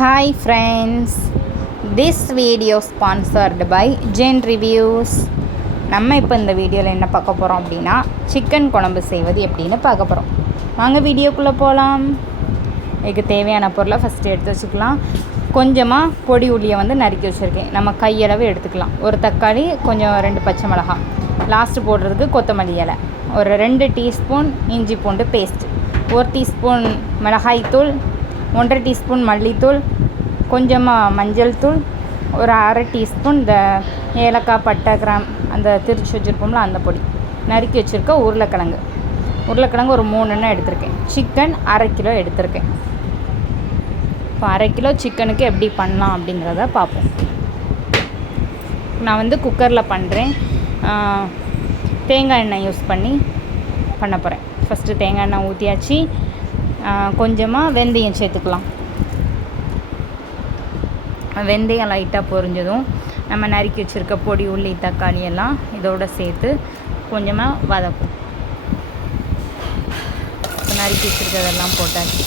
Hi friends, this video sponsored by Gen Reviews. நம்ம இப்போ இந்த வீடியோவில் என்ன பார்க்க போகிறோம் அப்படின்னா சிக்கன் குழம்பு செய்வது எப்படின்னு பார்க்க போகிறோம். வாங்க வீடியோக்குள்ளே போகலாம். இதுக்கு தேவையான பொருளை ஃபஸ்ட்டு எடுத்து வச்சுக்கலாம். கொஞ்சமாக பொடி உள்ளியை நறுக்கி வச்சுருக்கேன். நம்ம கையளவு எடுத்துக்கலாம். ஒரு தக்காளி, கொஞ்சம் 2 பச்சை மிளகாய், லாஸ்ட்டு போடுறதுக்கு கொத்தமல்லி இலை, ஒரு 2 டீஸ்பூன் இஞ்சி பூண்டு பேஸ்ட், 1 டீஸ்பூன் மிளகாய்த்தூள், 1.5 டீஸ்பூன் மல்லித்தூள், கொஞ்சமாக மஞ்சள் தூள், ஒரு 1/2 டீஸ்பூன் இந்த ஏலக்காய் பட்டை கிராம் அந்த திரிச்சு வச்சுருப்போம்ல அந்த பொடி, நறுக்கி வச்சுருக்க உருளைக்கிழங்கு ஒரு 3 எடுத்திருக்கேன். சிக்கன் 1/2 கிலோ எடுத்திருக்கேன். இப்போ 1/2 கிலோ சிக்கனுக்கு எப்படி பண்ணலாம் அப்படிங்கிறத பார்ப்போம். நான் குக்கரில் பண்ணுறேன். தேங்காய் எண்ணெய் யூஸ் பண்ணி பண்ண போகிறேன். ஃபஸ்ட்டு தேங்காய் எண்ணெய் ஊற்றியாச்சு. கொஞ்சமாக வெந்தயம் சேர்த்துக்கலாம். வெந்தயம் லைட்டாக பொரிஞ்சதும் நம்ம நறுக்கி வச்சுருக்க பொடி உள்ளி தக்காளி எல்லாம் இதோடு சேர்த்து கொஞ்சமாக வதக்கும். நறுக்கி வச்சுருக்கிறதெல்லாம் போட்டாச்சு.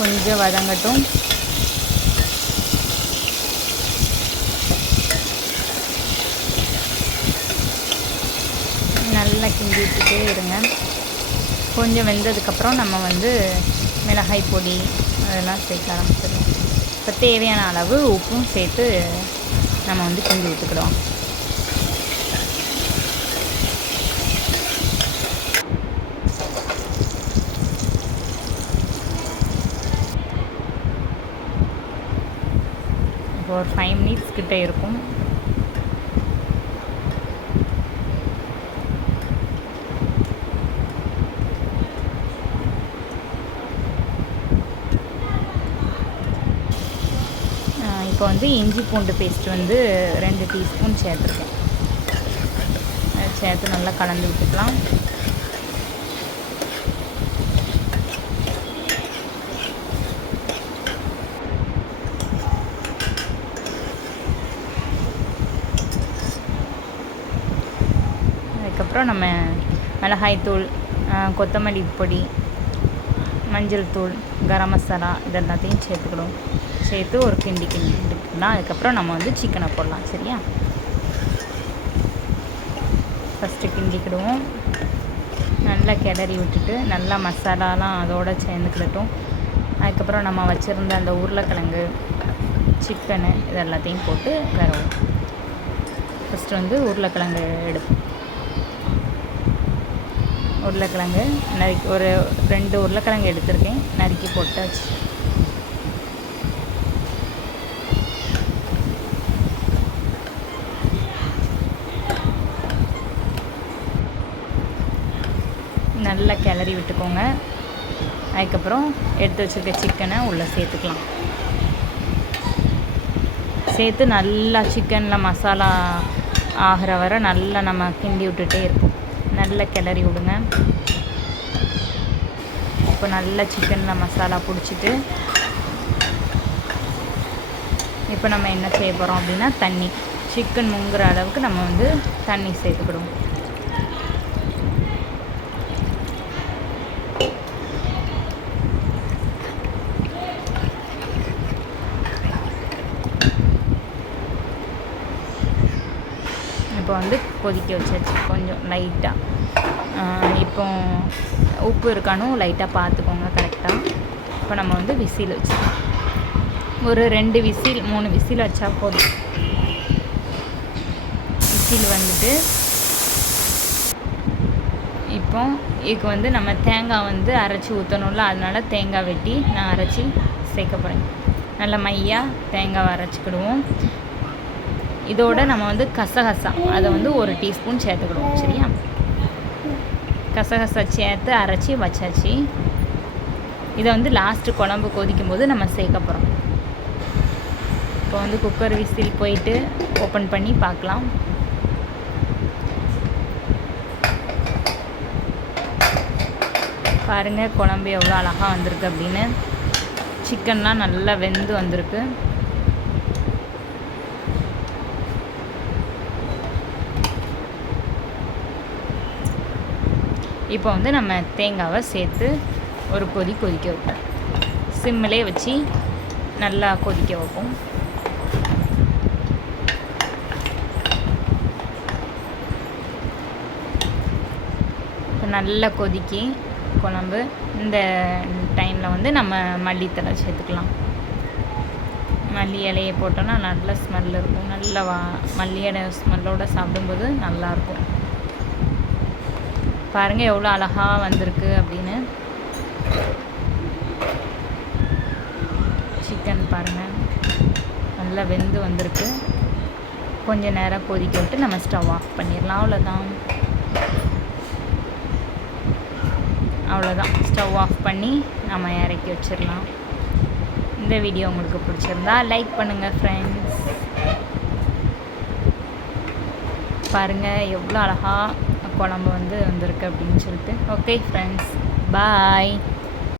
கொஞ்சம் வதங்கட்டும். நல்லா கிண்டி விட்டுட்டே இருங்க. கொஞ்சம் வெந்ததுக்கப்புறம் நம்ம மிளகாய் பொடி அதெல்லாம் சேர்க்க ஆரம்பிச்சிடலாம். இப்போ தேவையான அளவு உப்பும் சேர்த்து நம்ம கிண்டி விட்டுக்கிடுவோம். இப்போ ஒரு 5 மினிட்ஸ் கிட்டே இருக்கும். இப்போ இஞ்சி பூண்டு பேஸ்ட் 2 டீஸ்பூன் சேர்த்துருக்கேன். சேர்த்து நல்லா கலந்து விட்டுக்கலாம். அதுக்கப்புறம் நம்ம மிளகாய்த்தூள், கொத்தமல்லி பொடி, மஞ்சள் தூள், கரம் மசாலா இதெல்லாத்தையும் சேர்த்துக்கிடுவோம். சேர்த்து ஒரு கிண்டிக்கலாம். அதுக்கப்புறம் நம்ம சிக்கனை போடலாம். சரியா? ஃபஸ்ட்டு கிண்டிக்கிடுவோம். நல்லா கிளறி விட்டுட்டு நல்லா மசாலாலாம் அதோடு சேர்ந்துக்கிடட்டும். அதுக்கப்புறம் நம்ம வச்சுருந்த அந்த உருளைக்கிழங்கு, சிக்கனு இதெல்லாத்தையும் போட்டு கறவும். ஃபஸ்ட்டு உருளைக்கிழங்கு எடுப்போம். உருளைக்கிழங்கு நறுக்கி ஒரு 2 உருளைக்கிழங்கு எடுத்திருக்கேன். நறுக்கி போட்டாச்சு. நல்லா கிளறி விட்டுக்கோங்க. அதுக்கப்புறம் எடுத்து வச்சுருக்க சிக்கனை உள்ளே சேர்த்துக்கலாம். சேர்த்து நல்லா சிக்கனில் மசாலா ஆகிற வரை நல்லா நம்ம கிண்டி விட்டுட்டே இருப்போம். நல்லா கிளறி விடுங்க. இப்போ நல்லா சிக்கனில் மசாலா பிடிச்சிட்டு இப்போ நம்ம என்ன செய்ய போகிறோம் அப்படின்னா தண்ணி, சிக்கன் முங்குற அளவுக்கு நம்ம தண்ணி சேர்த்துக்கிடுவோம். இப்போ கொதிக்க வச்சாச்சு. கொஞ்சம் லைட்டாக இப்போ உப்பு இருக்கானோ லைட்டாக பார்த்துக்கோங்க கரெக்டாக. இப்போ நம்ம விசில் வச்சுக்கலாம். ஒரு 2 விசில் 3 விசில் வச்சா போதும். விசில் இப்போ இதுக்கு நம்ம தேங்காய் அரைச்சி ஊற்றணும்ல, அதனால் தேங்காய் வெட்டி நான் அரைச்சி சேர்க்க போகிறேன். நல்லா மையாக தேங்காவை அரைச்சிக்கிடுவோம். இதோட நம்ம கசகசா அதை 1 டீஸ்பூன் சேர்த்துக்கிடுவோம். சரியா? கசகசா சேர்த்து அரைச்சி வச்சாச்சு. இதை லாஸ்ட்டு குழம்பு கொதிக்கும் போது நம்ம சேர்க்க போகிறோம். இப்போ குக்கர் விசில் போயிட்டு ஓப்பன் பண்ணி பார்க்கலாம். பாருங்கள் குழம்பு எவ்வளோ அழகாக வந்திருக்கு அப்படின்னு. சிக்கன்லாம் நல்லா வெந்து வந்திருக்கு. இப்போ வந்து நம்ம தேங்காவை சேர்த்து ஒரு கொதிக்க வைப்போம். சிம்மிலே வச்சு நல்லா கொதிக்க வைப்போம். இப்போ நல்லா கொதிக்கி குழம்பு. இந்த டைமில் வந்து நம்ம மல்லித்தழை சேர்த்துக்கலாம். மல்லி இலையை போட்டோன்னா நல்ல ஸ்மெல் இருக்கும். நல்ல மல்லி இலை ஸ்மெல்லோடு சாப்பிடும்போது நல்லாயிருக்கும். பாருங்கள் எவ்வளோ அழகாக வந்திருக்கு அப்படின்னு. சிக்கன் பாருங்கள் நல்லா வெந்து வந்திருக்கு. கொஞ்சம் நேரம் கொதிக்க விட்டு நம்ம ஸ்டவ் ஆஃப் பண்ணிடலாம். அவ்வளோதான். ஸ்டவ் ஆஃப் பண்ணி நம்ம இறக்கி வச்சிடலாம். இந்த வீடியோ உங்களுக்கு பிடிச்சிருந்தா லைக் பண்ணுங்கள் ஃப்ரெண்ட்ஸ். பாருங்கள் எவ்வளோ அழகாக குழம்பு வந்திருக்கு அப்படின்னு சொல்லிட்டு. ஓகே ஃப்ரெண்ட்ஸ், பாய்.